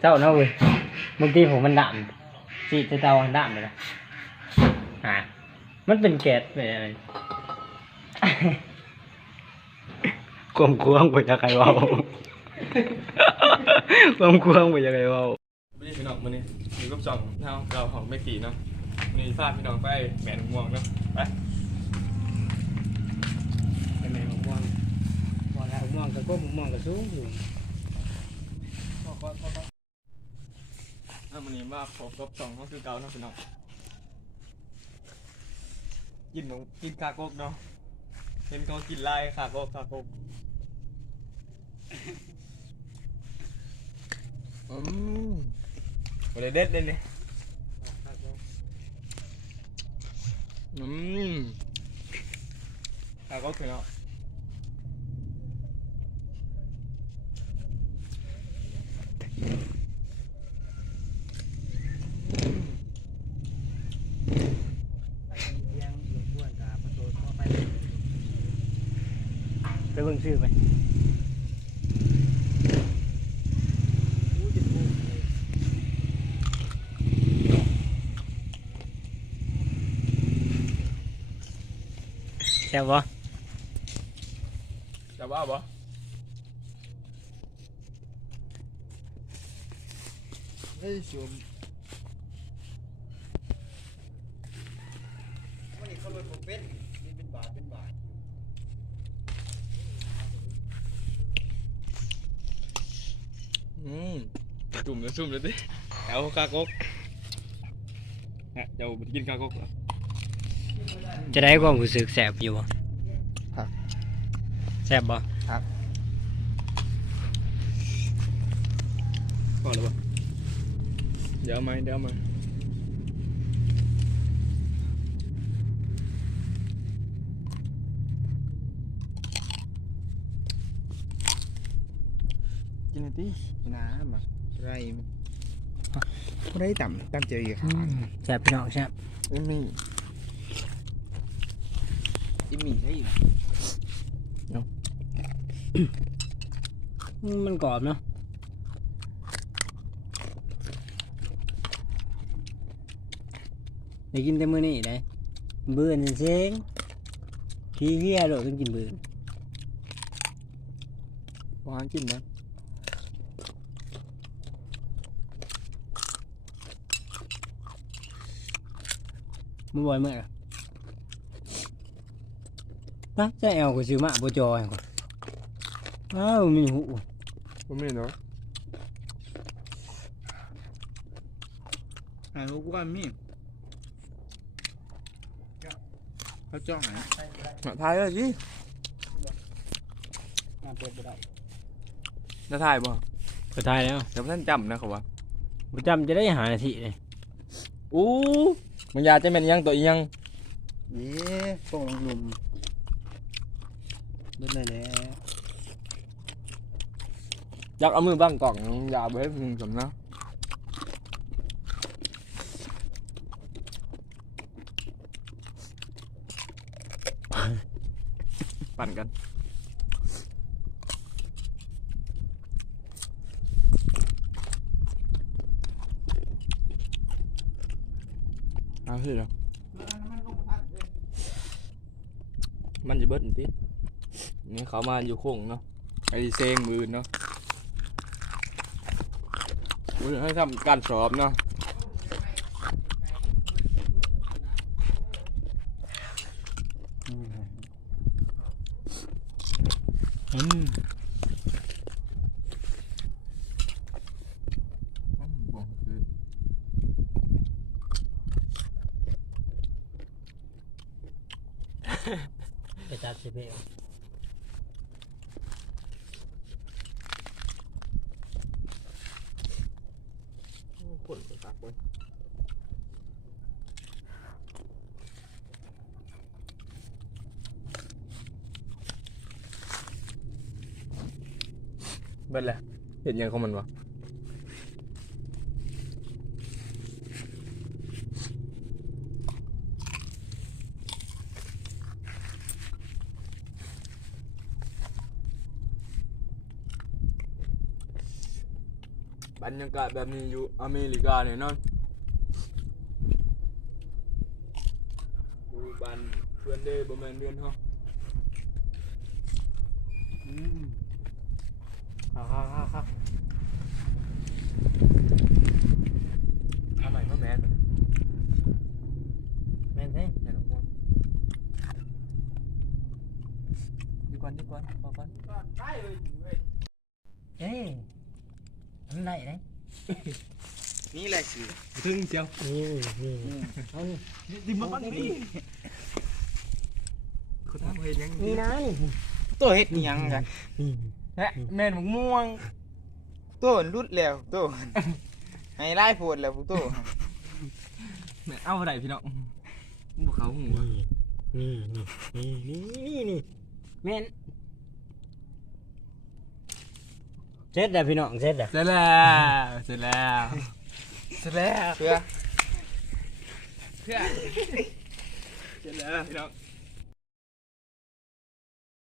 เจ้าเนาะเว้ยบางทีผมมันดำสีจะเตาดำเลยนะอ่ามันเป็นแก๊สเป็นอะไรความควงไปจากใครเว้าความควงไปจากใครเว้าไม่ได้พี่น้องมื้อนี้อยู่กับจ่องเท่าเก่าของแม็กกี้เนาะมื้อนี้พาพี่น้องไปแหวนม่วงเนาะไปเป็นไงม่วงม่วงแล้วม่วงกับก็ม่วงกับสูงอยู่ อะมื้อนี้มาพบกับจ่องก็คือเก่าเนาะพี่น้องกินหนูกินคาโกกเนาะเห็นเขากินไล่คาโกกคาโกกอืมบ่ได้เด็ดเลยเนี่ยอืมคาโกกพี่น้อง ไปเบิ่งชื่อไปแซ่บบ่จะว่าบ่เฮ้ยชมวันนี้เขาลดผมเป็นนี่เป็นบาทเป็นบาท อืมจุ่มแล้วซุ่มแล้วดิเอาคากกฮะเดี๋ยวไปกินคากกเหรอจะได้ความรู้สึกแซ่บอยู่บ่ครับแซ่บบ่พอแล้วปะเดี๋ยวเอาไหมเดี๋ยวเอาไห มกินอะไรที่น้ำแบบไรไรต่ำต่ำเจออีกอืมแซ่บพี่น้องแซ่บอิมี่อิมี่ใช่อีกอืมมันกรอบเนาะได้กินแต่มื้อนี้ได้เบื่อนี่เซ็งขี้เหี้ยโดดต้องกินเบื่อวางกินนะ มันบ่อยมื้อละปะจะแอวก็ซื้อมาบ่จอยก่อนอ้าวมีหูผมไม่เนาะอ่าลูกว่ามีเขาจ้องไหนมาถ่ายเลยสิมาเปิดบ่ได้จะถ่ายบ่ก็ตายแล้วเดี๋ยวท่านจำนะเขาว่าบ่จำจะได้หานาทีเลยอู้ มันยาจะเป็นยังตัวอีหยังเย้ฟองลุมเบิดเลยแหละอยากเอามือบ้างกล่องยาไปให้มึงสำนะปั่นกันเอา สิเหรอมันจะเบิดหนึ่งทีนี่เขามาอยู่โค้งเนาะไอ้เซงมือเนาะมือให้ทำการสอบเนาะอืม บอกคือ ไปจัดสิเพ่คนตักไว้เบิดแหละเห็นยังของมันวะ บรรยากาศแบบนี้อยู่อเมริกาเนี่ยนอนดูบ้านเพื่อนเด้บ่แม่นเรือนเฮาอืมเอาเอาเอาเอาทำไมมาแม่นมันแม่นสิแม่นบ่ดีก่อนดีก่อนพอก่อนเอ้ย มันไหนเลยนี่แหละสิถึงเจียวนี่นี่เอานี่ดิมาบังนี่เขาทำเฮ็ดหยังนี่นะนี่ตัวเฮ็ดอิหยังกันนี่แฮะแม่นบักม่วงตัวมันรุดแล้วตัวให้ไล่โพดแล้วผู้ตัวแม่นเอาบ่ได้พี่น้องบ่เข้าหูอะนี่นี่นี่นี่นี่แม่น เสร็จแล้วพี่น้องเสร็จแล้วเสร็จแล้วเสร็จแล้วเสร็จแล้วเพื่อเพื่อเสร็จแล้วพี่น้อง